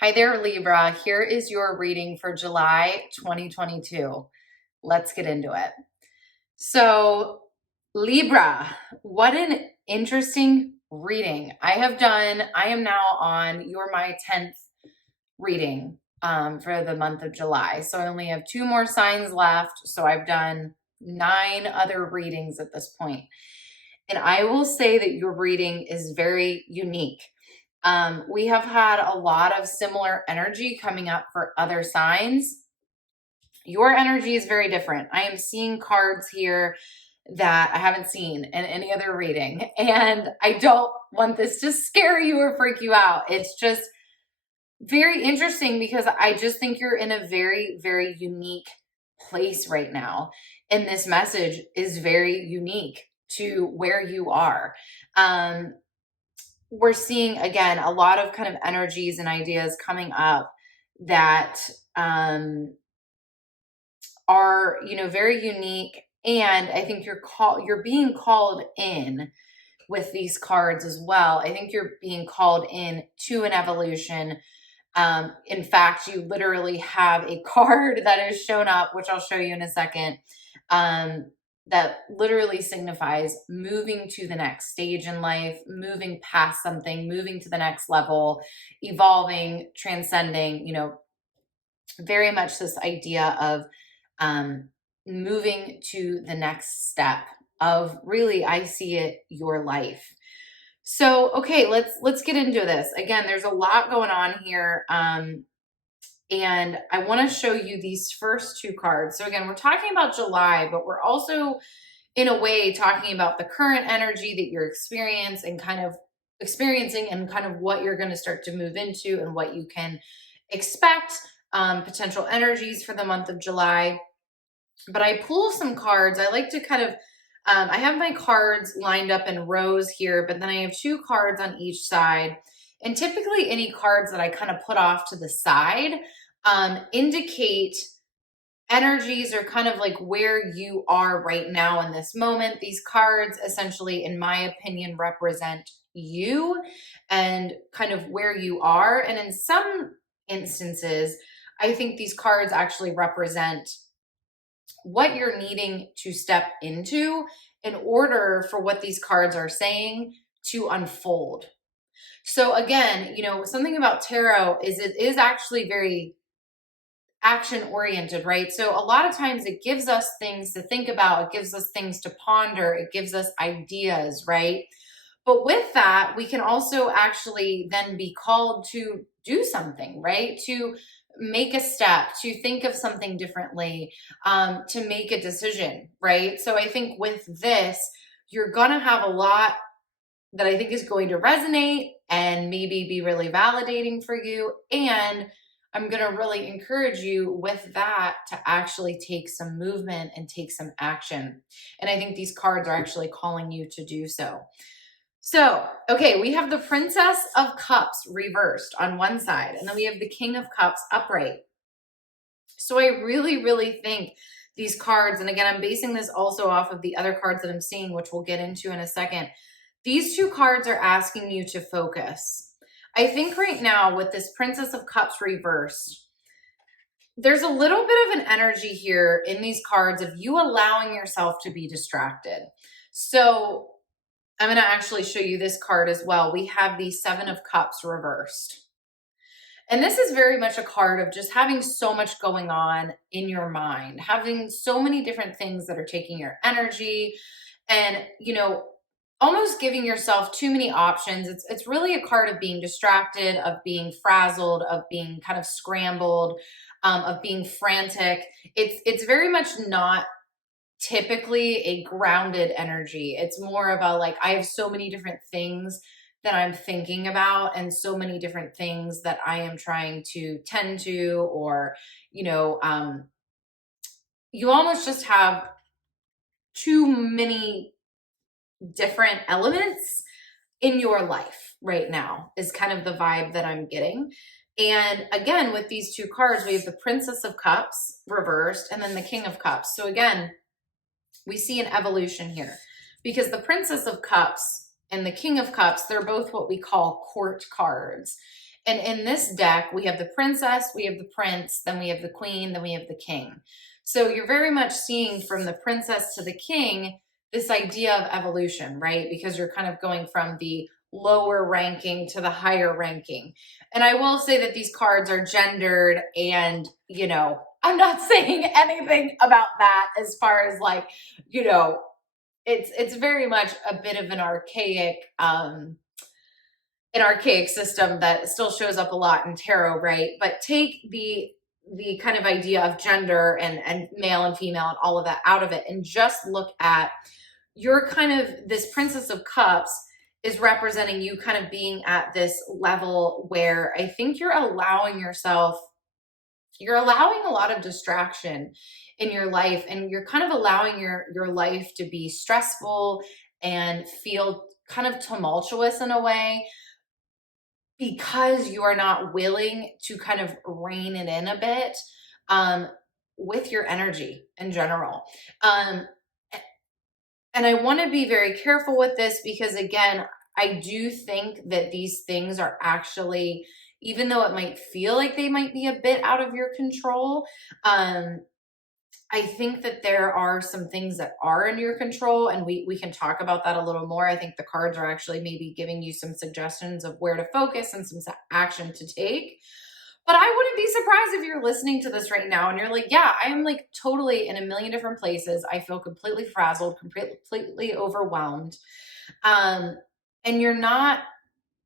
Hi there, Libra. Here is your reading for July 2022. Let's get into it. So, Libra, what an interesting reading. I am now on my 10th reading for the month of July. So, I only have two more signs left. So, I've done 9 other readings at this point. And I will say that your reading is very unique. We have had a lot of similar energy coming up for other signs. Your energy is very different. I am seeing cards here that I haven't seen in any other reading. And I don't want this to scare you or freak you out. It's just very interesting because I just think you're in a very, very unique place right now. And this message is very unique to where you are. We're seeing again a lot of kind of energies and ideas coming up that are very unique, and I think you're being called in with these cards as well. I think you're being called in to an evolution. In fact, you literally have a card that has shown up, which I'll show you in a second, that literally signifies moving to the next stage in life, moving past something, moving to the next level, evolving, transcending, very much this idea of moving to the next step of, really, I see it, your life. So, okay, let's get into this. Again, there's a lot going on here. And I want to show you these first two cards. So again, we're talking about July, but we're also in a way talking about the current energy that you're experiencing and kind of what you're going to start to move into and what you can expect, potential energies for the month of July. But I pull some cards. I like to kind of I have my cards lined up in rows here, but then I have two cards on each side. And typically any cards that I kind of put off to the side indicate energies or kind of like where you are right now in this moment. These cards essentially, in my opinion, represent you and kind of where you are. And in some instances, I think these cards actually represent what you're needing to step into in order for what these cards are saying to unfold. So again, something about tarot is it is actually very action oriented, right? So a lot of times it gives us things to think about, it gives us things to ponder, it gives us ideas, right? But with that, we can also actually then be called to do something, right? To make a step, to think of something differently, to make a decision, right? So I think with this, you're going to have a lot that I think is going to resonate and maybe be really validating for you. And I'm going to really encourage you with that to actually take some movement and take some action. And I think these cards are actually calling you to do so. So, okay, we have the Princess of Cups reversed on one side, and then we have the King of Cups upright. So I really, really think these cards, and again, I'm basing this also off of the other cards that I'm seeing, which we'll get into in a second. These two cards are asking you to focus. I think right now with this Princess of Cups reversed, there's a little bit of an energy here in these cards of you allowing yourself to be distracted. So I'm going to actually show you this card as well. We have the Seven of Cups reversed. And this is very much a card of just having so much going on in your mind, having so many different things that are taking your energy and, almost giving yourself too many options. It's really a card of being distracted, of being frazzled, of being kind of scrambled, of being frantic. It's very much not typically a grounded energy. It's more about like, I have so many different things that I'm thinking about and so many different things that I am trying to tend to, or, you almost just have too many different elements in your life right now is kind of the vibe that I'm getting. And again, with these two cards, we have the Princess of Cups reversed and then the King of Cups. So again, we see an evolution here because the Princess of Cups and the King of Cups, they're both what we call court cards. And in this deck, we have the princess, we have the prince, then we have the queen, then we have the king. So you're very much seeing from the princess to the king this idea of evolution, right? Because you're kind of going from the lower ranking to the higher ranking. And I will say that these cards are gendered, and, I'm not saying anything about that as far as like, it's very much a bit of an archaic system that still shows up a lot in tarot, right? But take the kind of idea of gender and male and female and all of that out of it, and just look at your kind of this Princess of Cups is representing you kind of being at this level where I think you're allowing a lot of distraction in your life, and you're kind of allowing your life to be stressful and feel kind of tumultuous in a way, because you are not willing to kind of rein it in a bit, with your energy in general. And I want to be very careful with this, because again, I do think that these things are actually, even though it might feel like they might be a bit out of your control, I think that there are some things that are in your control, and we can talk about that a little more. I think the cards are actually maybe giving you some suggestions of where to focus and some action to take. But I wouldn't be surprised if you're listening to this right now and you're like, yeah, I am like totally in a million different places. I feel completely frazzled, completely overwhelmed. And you're not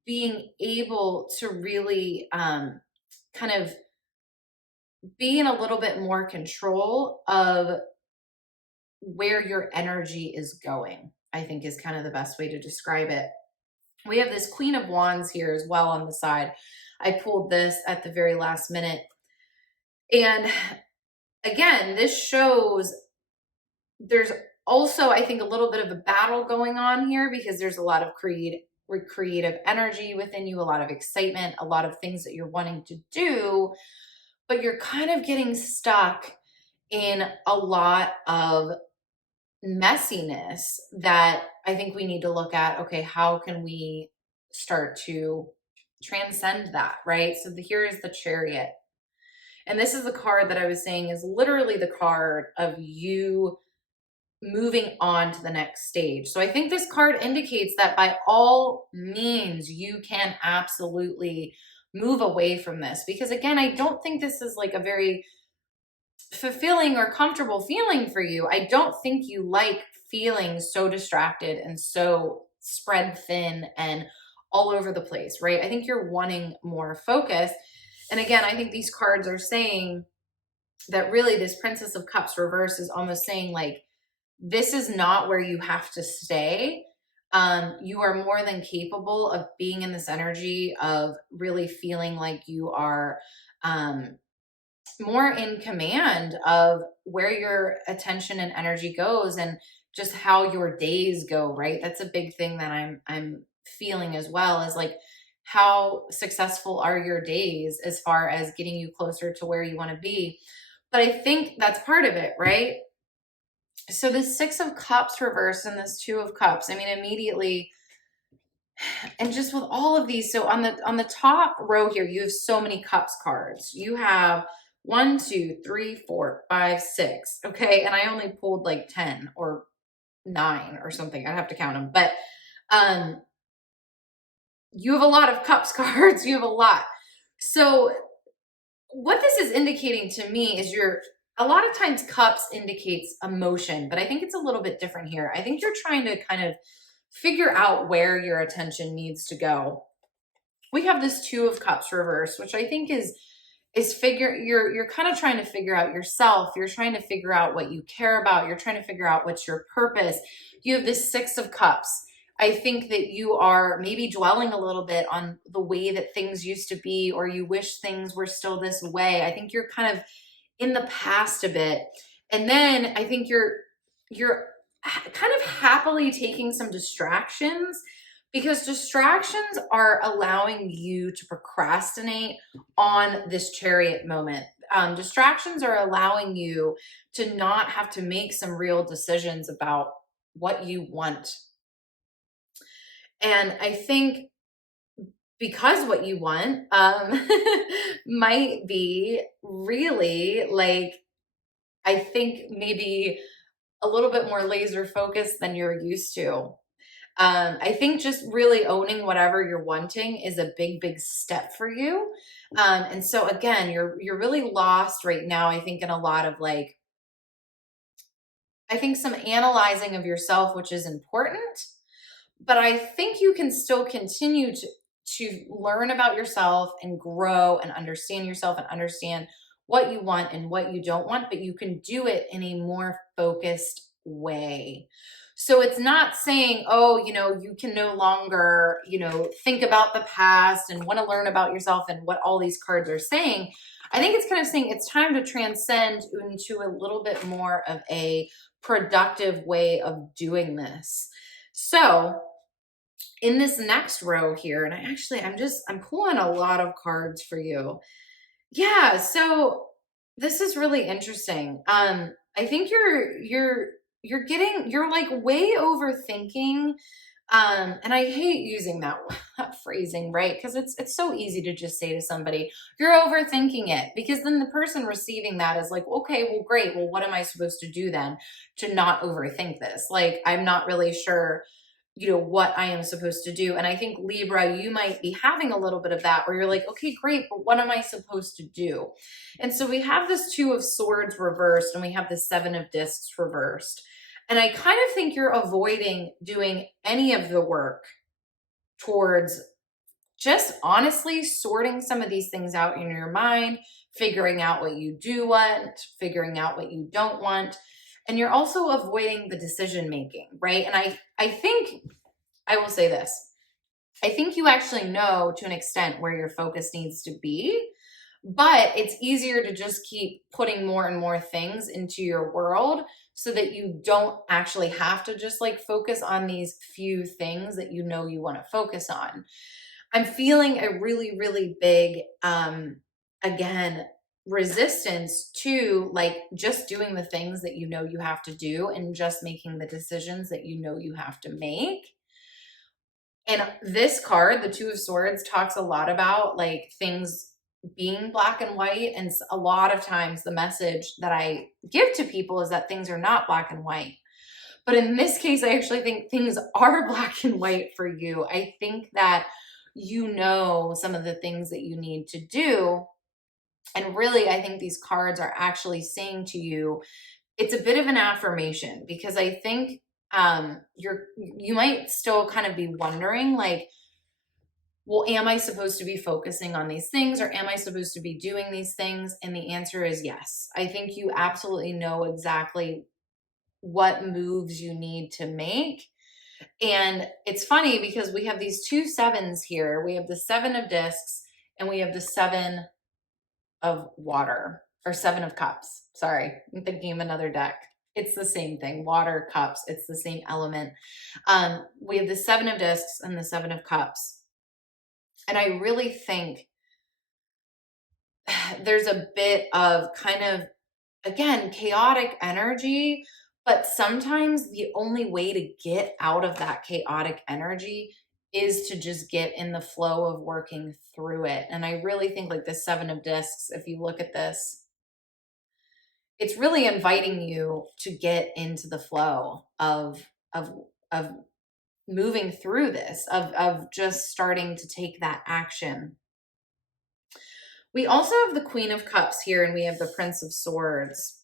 being able to really kind of be in a little bit more control of where your energy is going, I think is kind of the best way to describe it. We have this Queen of Wands here as well on the side. I pulled this at the very last minute. And again, this shows there's also, I think, a little bit of a battle going on here, because there's a lot of creative energy within you, a lot of excitement, a lot of things that you're wanting to do, but you're kind of getting stuck in a lot of messiness that I think we need to look at. Okay, how can we start to transcend that, right? So here is the Chariot. And this is the card that I was saying is literally the card of you moving on to the next stage. So I think this card indicates that by all means, you can absolutely move away from this. Because again, I don't think this is like a very fulfilling or comfortable feeling for you. I don't think you like feeling so distracted and so spread thin and all over the place, right? I think you're wanting more focus. And again, I think these cards are saying that really this Princess of Cups reverse is almost saying like, this is not where you have to stay. You are more than capable of being in this energy of really feeling like you are more in command of where your attention and energy goes, and just how your days go, right? That's a big thing that I'm feeling as well, is like, how successful are your days as far as getting you closer to where you want to be. But I think that's part of it, right? So the Six of Cups reversed and this Two of Cups, I mean, immediately, and just with all of these, so on the top row here, you have so many cups cards. You have 1, 2, 3, 4, 5, 6. Okay. And I only pulled like 10 or 9 or something. I'd have to count them. But you have a lot of cups cards. You have a lot. So what this is indicating to me is a lot of times cups indicates emotion, but I think it's a little bit different here. I think you're trying to kind of figure out where your attention needs to go. We have this Two of Cups reverse, which I think is you're kind of trying to figure out yourself. You're trying to figure out what you care about. You're trying to figure out what's your purpose. You have this Six of Cups. I think that you are maybe dwelling a little bit on the way that things used to be, or you wish things were still this way. I think you're kind of in the past a bit. And then I think you're kind of happily taking some distractions, because distractions are allowing you to procrastinate on this Chariot moment. Distractions are allowing you to not have to make some real decisions about what you want. And I think because what you want might be really like, I think maybe a little bit more laser focused than you're used to. I think just really owning whatever you're wanting is a big, big step for you. And so again, you're really lost right now, I think, in a lot of like, I think some analyzing of yourself, which is important, but I think you can still continue to learn about yourself and grow and understand yourself and understand what you want and what you don't want, but you can do it in a more focused way. So it's not saying, oh, you can no longer, think about the past and want to learn about yourself and what all these cards are saying. I think it's kind of saying it's time to transcend into a little bit more of a productive way of doing this. So in this next row here, and I'm pulling a lot of cards for you. Yeah, so this is really interesting. I think you're like way overthinking. And I hate using that phrasing, right? Because it's so easy to just say to somebody, you're overthinking it, because then the person receiving that is like, okay, well, great. Well, what am I supposed to do then to not overthink this? Like, I'm not really sure what I am supposed to do. And I think Libra, you might be having a little bit of that where you're like, okay, great, but what am I supposed to do? And so we have this Two of Swords reversed and we have the Seven of Discs reversed. And I kind of think you're avoiding doing any of the work towards just honestly sorting some of these things out in your mind, figuring out what you do want, figuring out what you don't want. And you're also avoiding the decision making, right? And I think I will say this. I think you actually know to an extent where your focus needs to be, but it's easier to just keep putting more and more things into your world so that you don't actually have to just like focus on these few things that you want to focus on. I'm feeling a really, really big, again, resistance to like just doing the things that you have to do and just making the decisions that you have to make. And this card, the Two of Swords, talks a lot about like things being black and white. And a lot of times the message that I give to people is that things are not black and white. But in this case, I actually think things are black and white for you. I think that some of the things that you need to do. And really, I think these cards are actually saying to you, it's a bit of an affirmation, because I think you might still kind of be wondering like, well, am I supposed to be focusing on these things, or am I supposed to be doing these things? And the answer is yes. I think you absolutely know exactly what moves you need to make. And it's funny because we have these two sevens here. We have the Seven of Discs and we have the Seven of Water, or Seven of Cups. Sorry, I'm thinking of another deck. It's the same thing. Water, cups, it's the same element. We have the Seven of Discs and the Seven of Cups. And I really think there's a bit of kind of, again, chaotic energy, but sometimes the only way to get out of that chaotic energy is to just get in the flow of working through it. And I really think like the Seven of Discs, if you look at this, it's really inviting you to get into the flow of moving through this, of just starting to take that action. We also have the Queen of Cups here, and we have the Prince of Swords.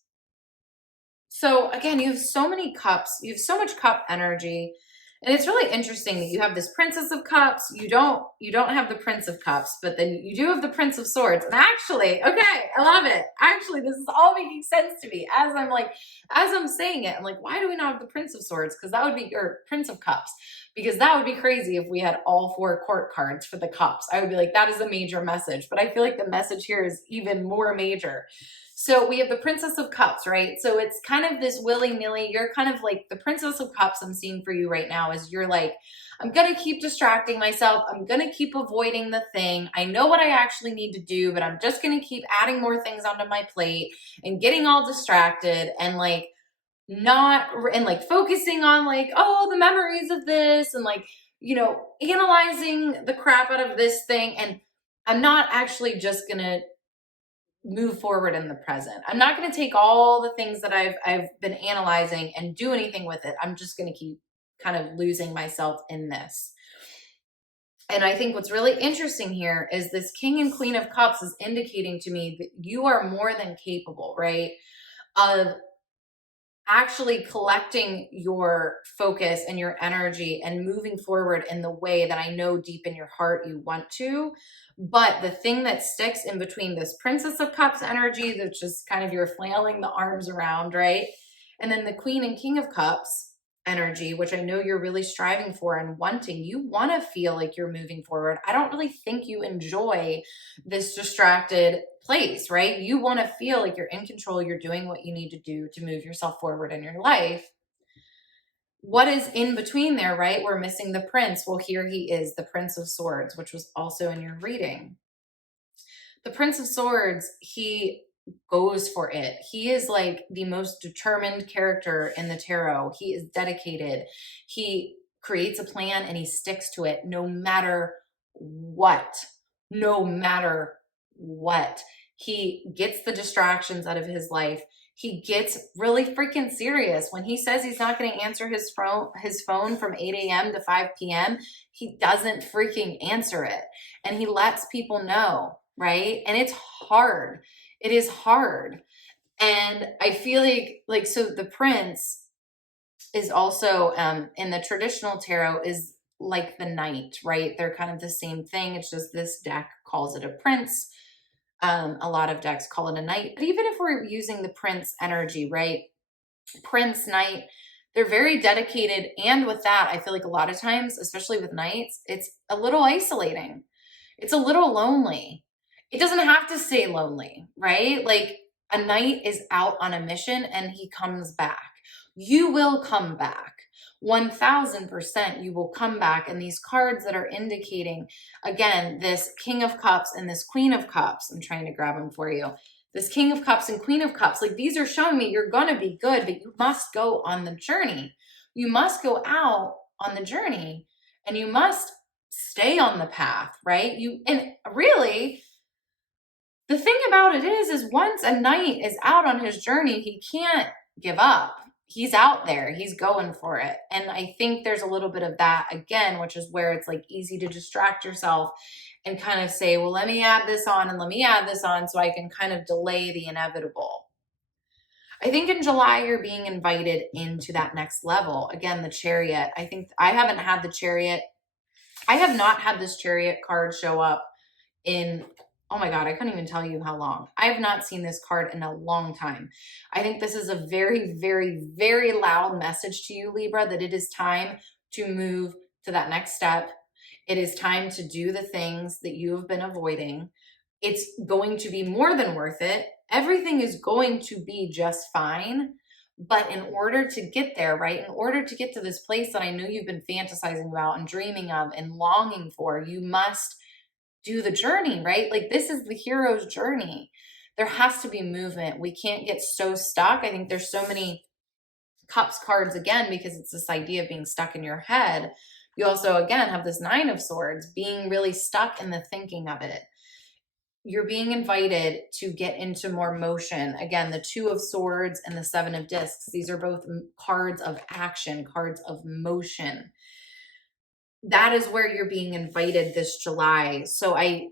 So again, you have so many cups, you have so much cup energy. And it's really interesting that you have this Princess of Cups. You don't have the Prince of Cups, but then you do have the Prince of Swords. And actually, okay, I love it. Actually, this is all making sense to me as I'm saying it. I'm like, why do we not have the Prince of Swords? Because that would be, or Prince of Cups, because that would be crazy if we had all four court cards for the cups. I would be like, that is a major message. But I feel like the message here is even more major. So we have the Princess of Cups, right? So it's kind of this willy-nilly. You're kind of like the Princess of Cups I'm seeing for you right now is you're like, I'm going to keep distracting myself. I'm going to keep avoiding the thing. I know what I actually need to do, but I'm just going to keep adding more things onto my plate and getting all distracted and like focusing on like, oh, the memories of this and like analyzing the crap out of this thing. And I'm not actually just going to move forward in the present. I'm not going to take all the things that I've been analyzing and do anything with it. I'm just going to keep kind of losing myself in this. And I think what's really interesting here is this King and Queen of Cups is indicating to me that you are more than capable, right, of actually collecting your focus and your energy and moving forward in the way that I know deep in your heart you want to. But the thing that sticks in between this Princess of Cups energy, that's just kind of you're flailing the arms around, right? And then the Queen and King of Cups energy, which I know you're really striving for and wanting. You want to feel like you're moving forward. I don't really think you enjoy this distracted place, right? You want to feel like you're in control, you're doing what you need to do to move yourself forward in your life. What is in between there, right? We're missing the Prince. Well, here he is, the Prince of Swords, which was also in your reading. The Prince of Swords, he goes for it. He is like the most determined character in the tarot. He is dedicated. He creates a plan and he sticks to it no matter what. No matter what. He gets the distractions out of his life. He gets really freaking serious. When he says he's not going to answer his phone from 8 a.m. to 5 p.m., he doesn't freaking answer it. And he lets people know, right? And it's hard. It is hard. And I feel like so the Prince is also in the traditional tarot is like the Knight, right? They're kind of the same thing. It's just this deck calls it a Prince. A lot of decks call it a Knight. But even if we're using the Prince energy, right? Prince, Knight, they're very dedicated. And with that, I feel like a lot of times, especially with Knights, it's a little isolating. It's a little lonely. It doesn't have to stay lonely, right? Like a Knight is out on a mission and he comes back. You will come back. 1000% you will come back. And these cards that are indicating, again, this King of Cups and this Queen of Cups, I'm trying to grab them for you. This King of Cups and Queen of Cups, like these are showing me you're going to be good, but you must go on the journey. You must go out on the journey and you must stay on the path, right? And really, the thing about it is once a Knight is out on his journey, he can't give up. He's out there, he's going for it. And I think there's a little bit of that again, which is where it's like easy to distract yourself and kind of say, well, let me add this on and let me add this on so I can kind of delay the inevitable. I think in July, you're being invited into that next level. Again, the Chariot. I think I haven't had the Chariot. I have not had this Chariot card show up in, oh my God, I couldn't even tell you how long. I have not seen this card in a long time. I think this is a very, very, very loud message to you, Libra, that it is time to move to that next step. It is time to do the things that you have been avoiding. It's going to be more than worth it. Everything is going to be just fine. But in order to get there, right, in order to get to this place that I know you've been fantasizing about and dreaming of and longing for, you must do the journey, right? Like this is the hero's journey. There has to be movement. We can't get so stuck. I think there's so many Cups cards again, because it's this idea of being stuck in your head. You also, again, have this Nine of Swords, being really stuck in the thinking of it. You're being invited to get into more motion. Again, the Two of Swords and the Seven of Discs. These are both cards of action, cards of motion. That is where you're being invited this July. So I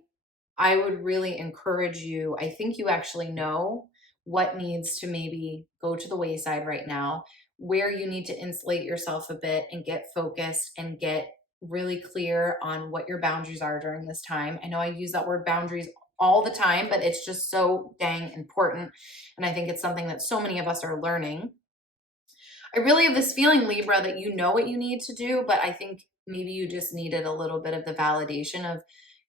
would really encourage you. I think you actually know what needs to maybe go to the wayside right now, where you need to insulate yourself a bit and get focused and get really clear on what your boundaries are during this time. I know I use that word boundaries all the time, but it's just so dang important. And I think it's something that so many of us are learning. I really have this feeling, Libra, that you know what you need to do, but I think maybe you just needed a little bit of the validation of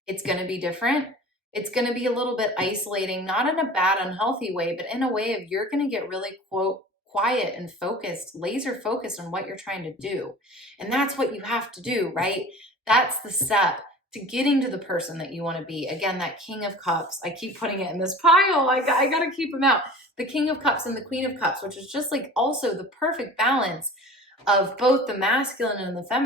it's going to be different. It's going to be a little bit isolating, not in a bad, unhealthy way, but in a way of you're going to get really, quote, quiet and focused, laser focused on what you're trying to do. And that's what you have to do, right? That's the step to getting to the person that you want to be. Again, that King of Cups, I keep putting it in this pile. I got to keep them out. The King of Cups and the Queen of Cups, which is just like also the perfect balance of both the masculine and the feminine.